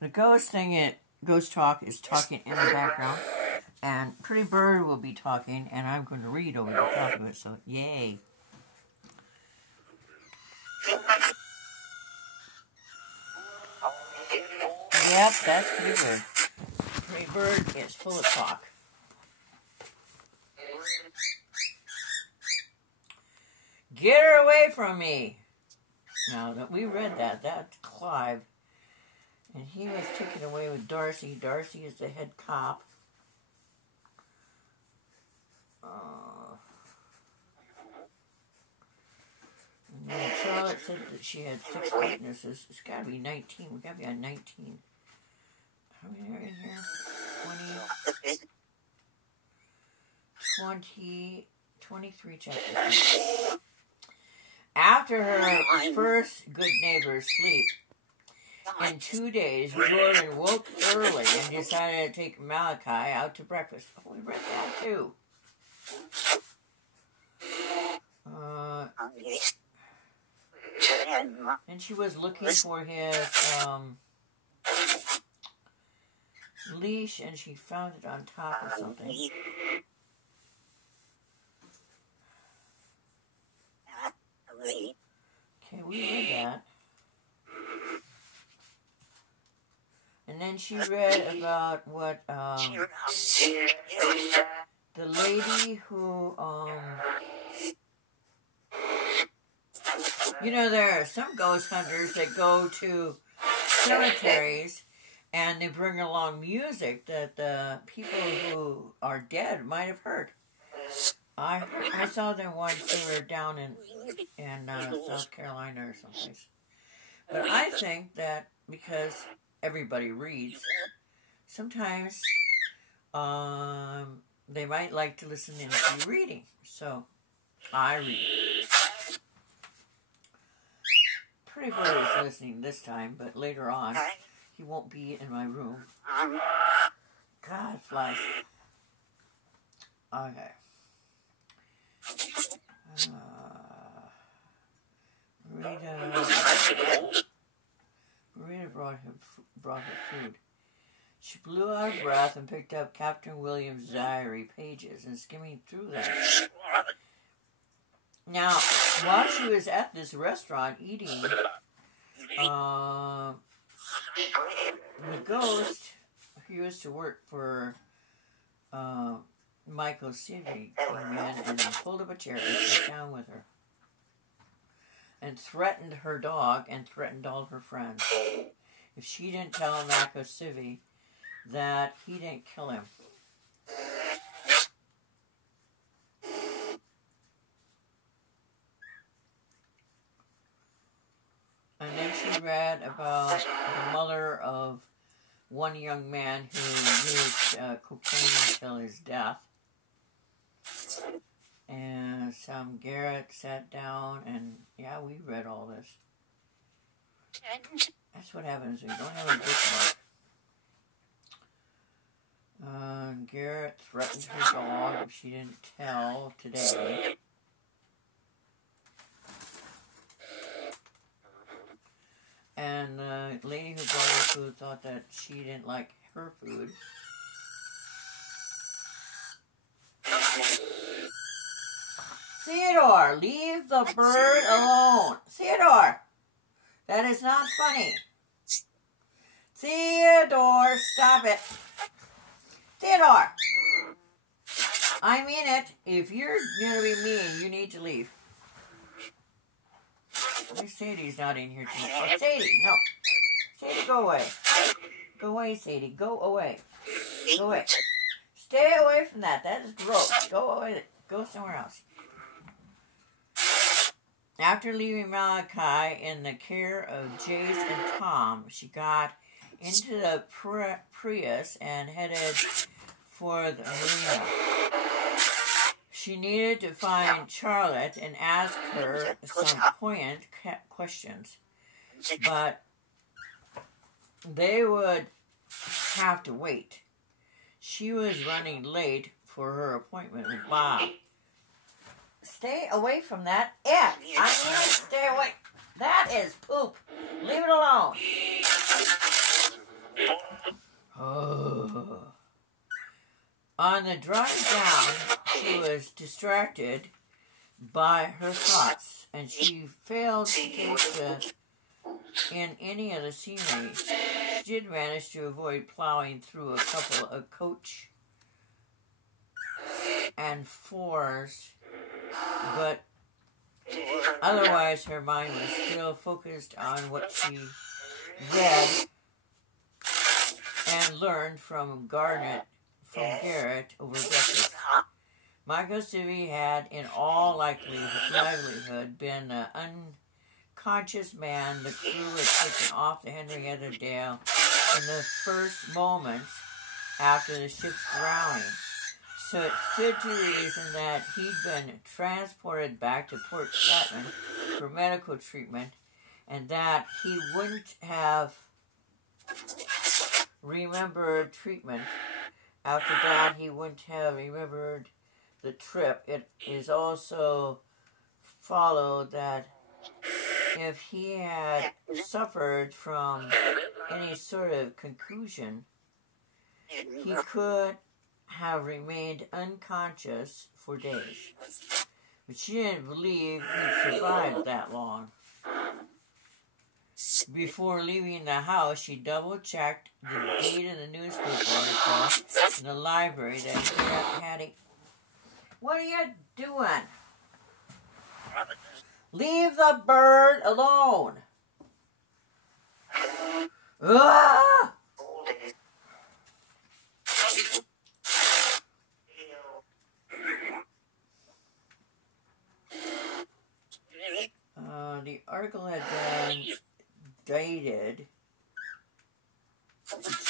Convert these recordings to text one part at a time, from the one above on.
The ghost thing, Ghost Talk is talking in the background. And Pretty Bird will be talking, and I'm going to read over the top of it, so yay. Yep, that's Pretty Bird. Pretty Bird is full of talk. Get her away from me! Now, that we read that, that's Clive. And he was taken away with Darcy. Darcy is the head cop. And then Charlotte said that she had 6 witnesses. It's got to be 19. We've got to be on 19. How many are in here? 23 chapters. After her first good neighbor's sleep, in 2 days, Jordan woke early and decided to take Malachi out to breakfast. Oh, we read that too. And she was looking for his leash, and she found it on top of something. Okay, we read that. And then she read about what the lady who you know, there are some ghost hunters that go to cemeteries and they bring along music that the people who are dead might have heard. I saw them once. They were down in South Carolina or someplace. But I think that because everybody reads, sometimes they might like to listen in to reading. So I read. Pretty Bird is listening this time, but later on he won't be in my room. God, flies. Okay. Rita brought her food. She blew out of breath and picked up Captain William's diary pages and skimming through them. Now, while she was at this restaurant eating, the ghost who used to work for Michael Civey came in and pulled up a chair and sat down with her. And threatened her dog and threatened all her friends. If she didn't tell Michael Civey that he didn't kill him. And then she read about the mother of one young man who used cocaine until his death. And Garrett sat down and, yeah, we read all this. That's what happens when you don't have a bookmark. Garrett threatened her dog if she didn't tell today. And the lady who brought her food thought that she didn't like her food. Theodore, leave the bird alone. Theodore, that is not funny. Theodore, stop it. Theodore, I mean it. If you're going to be mean, you need to leave. Sadie's not in here tonight. Oh, Sadie, no. Sadie, go away. Go away, Sadie. Go away. Go away. Stay away from that. That is gross. Go away. Go somewhere else. After leaving Malachi in the care of Jace and Tom, she got into the Prius and headed for the marina. She needed to find Charlotte and ask her some poignant questions, but they would have to wait. She was running late for her appointment with Bob. Stay away from that. I mean, stay away. That is poop. Leave it alone. On the drive down, she was distracted by her thoughts, and she failed to take in any of the scenery. She did manage to avoid plowing through a couple of coach and fours, but otherwise her mind was still focused on what she read and learned from Garrett over breakfast. Michael Civi had, in all likelihood, been an unconscious man the crew had taken off the Henrietta Dale in the first moments after the ship's drowning. So it stood to reason that he'd been transported back to Port Chapman for medical treatment, and that he wouldn't have remembered treatment. After that, he wouldn't have remembered the trip. It is also followed that if he had suffered from any sort of concussion, he could have remained unconscious for days. But she didn't believe he'd survived that long. Before leaving the house, she double-checked the date of the newspaper article in the library that had it. What are you doing? Leave the bird alone! Ah! The article had been dated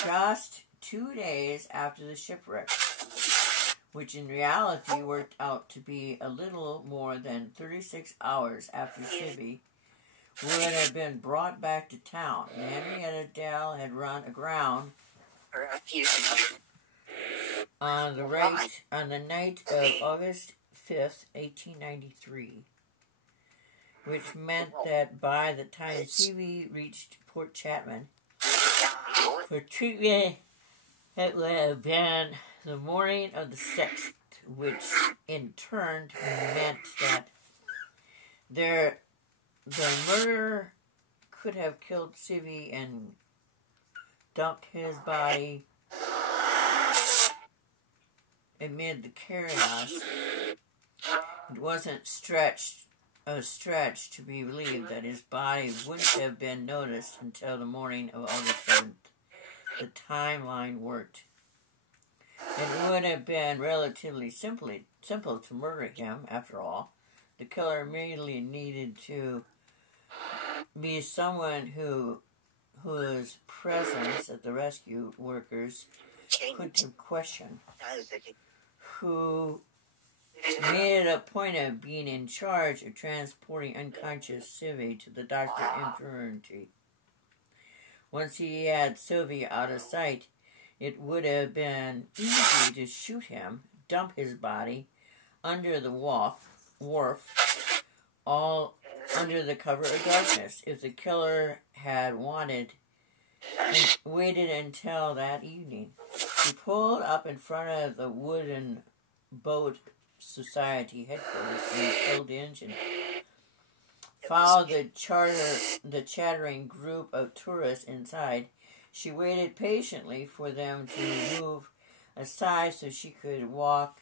just 2 days after the shipwreck, which in reality worked out to be a little more than 36 hours after Civi would have been brought back to town. The Henrietta Dale had run aground on the night of August 5th, 1893. Which meant that by the time Civi reached Port Chapman for treatment, it would have been the morning of the 6th, which in turn meant that the murderer could have killed Civi and dumped his body amid the chaos. It wasn't a stretch to be believed that his body wouldn't have been noticed until the morning of August 7th. The timeline worked. It would have been relatively simple to murder him, after all. The killer immediately needed to be someone whose presence at the rescue workers could have questioned, who made it a point of being in charge of transporting unconscious Civi to the doctor infirmary. Once he had Civi out of sight, it would have been easy to shoot him, dump his body under the wharf, all under the cover of darkness. If the killer had waited until that evening, he pulled up in front of the Wooden Boat Society headquarters and killed the engine. Followed the chattering group of tourists inside. She waited patiently for them to move aside so she could walk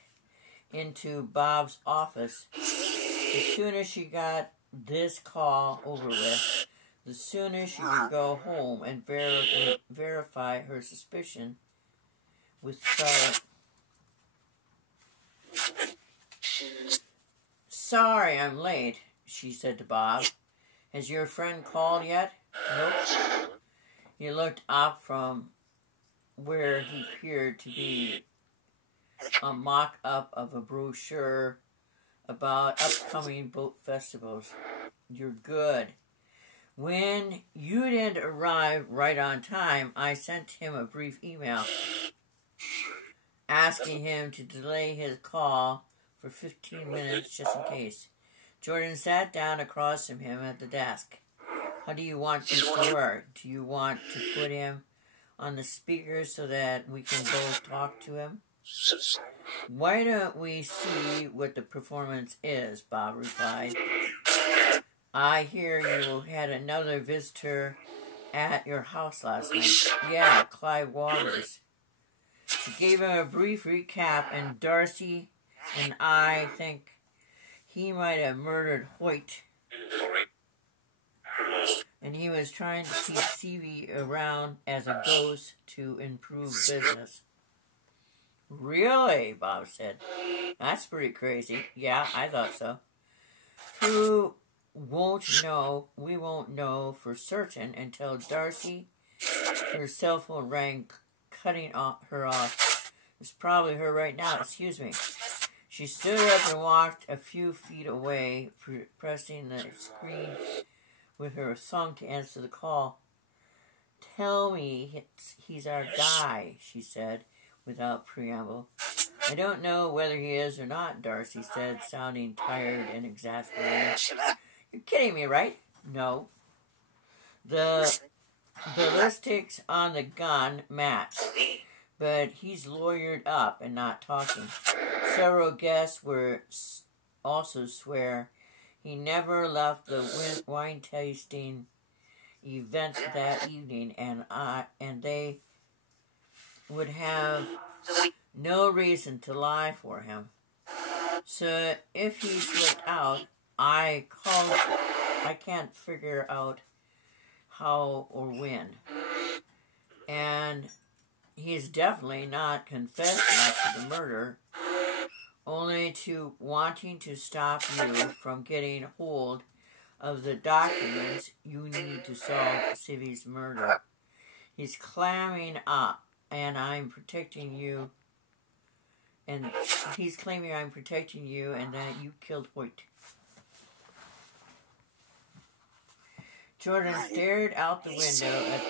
into Bob's office. The sooner she got this call over with, the sooner she could go home and verify her suspicion with Charlotte. "Sorry I'm late," she said to Bob. "Has your friend called yet?" "Nope." He looked up from where he appeared to be a mock-up of a brochure about upcoming boat festivals. "You're good. When you didn't arrive right on time, I sent him a brief email asking him to delay his call for 15 minutes just in case." Jordan sat down across from him at the desk. "How do you want this to work? Do you want to put him on the speaker so that we can both talk to him?" Why don't we see what the performance is, Bob replied. I hear you had another visitor at your house last night. Yeah, Clyde Waters. She gave him a brief recap, and Darcy and I think he might have murdered Hoyt. And he was trying to keep Stevie around as a ghost to improve business. Really? Bob said. That's pretty crazy. Yeah, I thought so. Who won't know? We won't know for certain until Darcy, her cell phone rang, cutting her off. It's probably her right now. Excuse me. She stood up and walked a few feet away, pressing the screen with her thumb to answer the call. Tell me he's our guy, she said, without preamble. I don't know whether he is or not, Darcy said, sounding tired and exasperated. You're kidding me, right? No. The ballistics on the gun match, but he's lawyered up and not talking. Several guests also swear he never left the wine tasting event that evening, and they would have no reason to lie for him. So if he slipped out, I can't figure out how or when. And he's definitely not confessing to the murder, only to wanting to stop you from getting hold of the documents you need to solve Sivvy's murder. He's clamming up, and I'm protecting you. And he's claiming I'm protecting you and that you killed Hoyt. Jordan stared out the window at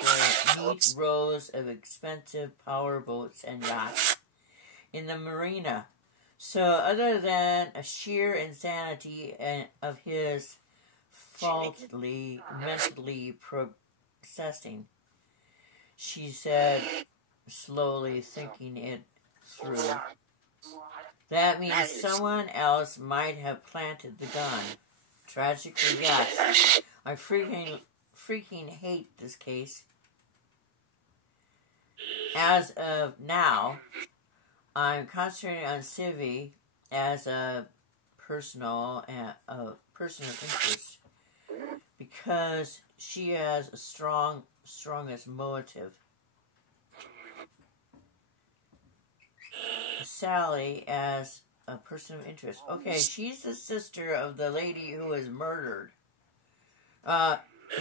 the neat rows of expensive power boats and yachts in the marina. So other than a sheer insanity of his faultily mentally processing, she said, slowly thinking it through, that means someone else might have planted the gun. Tragically, yes. I freaking hate this case. As of now, I'm concentrating on Sivvy as a personal interest because she has a strongest motive. Sally as a person of interest. Okay, she's the sister of the lady who was murdered.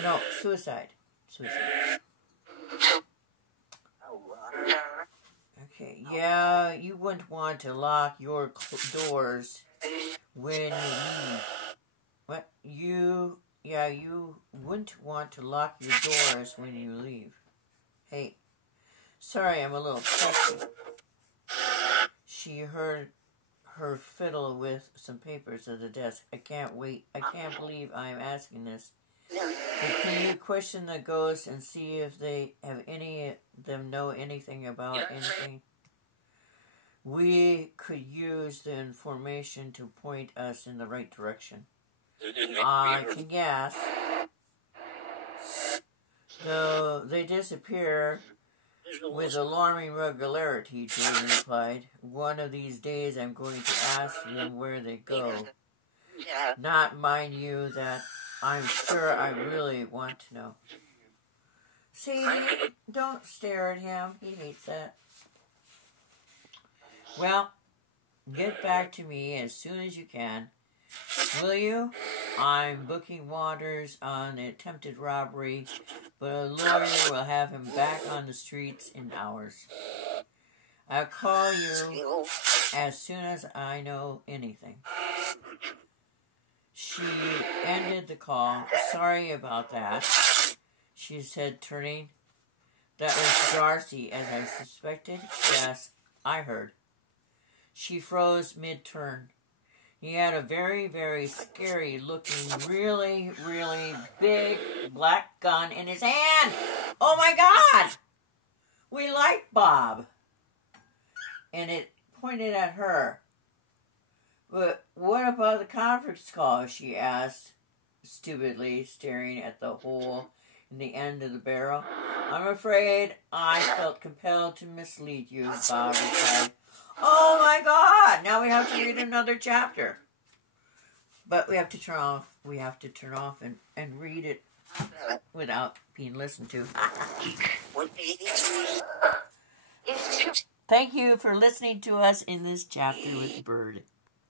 No, suicide. Okay, yeah, you wouldn't want to lock your doors when you leave. What? You wouldn't want to lock your doors when you leave. Hey, sorry, I'm a little touchy. She heard her fiddle with some papers at the desk. I can't believe I'm asking this. But can you question the ghosts and see if they have any of them know anything about anything? We could use the information to point us in the right direction. I can guess. Though they disappear with alarming regularity, Jordan replied. One of these days I'm going to ask them where they go. Not mind you that I'm sure I really want to know. See, don't stare at him. He hates that. Well, get back to me as soon as you can. Will you? I'm booking Waters on an attempted robbery, but a lawyer will have him back on the streets in hours. I'll call you as soon as I know anything. She ended the call. Sorry about that, she said, turning. That was Darcy, as I suspected. Yes, I heard. She froze mid-turn. He had a very, very scary looking, really, really big black gun in his hand. Oh my God! We like Bob. And it pointed at her. "But what about the conference call?" she asked, stupidly, staring at the hole in the end of the barrel. "I'm afraid I felt compelled to mislead you," Bob replied. "Oh my God! Now we have to read another chapter." But we have to turn off and read it without being listened to. Thank you for listening to us in this chapter with the bird.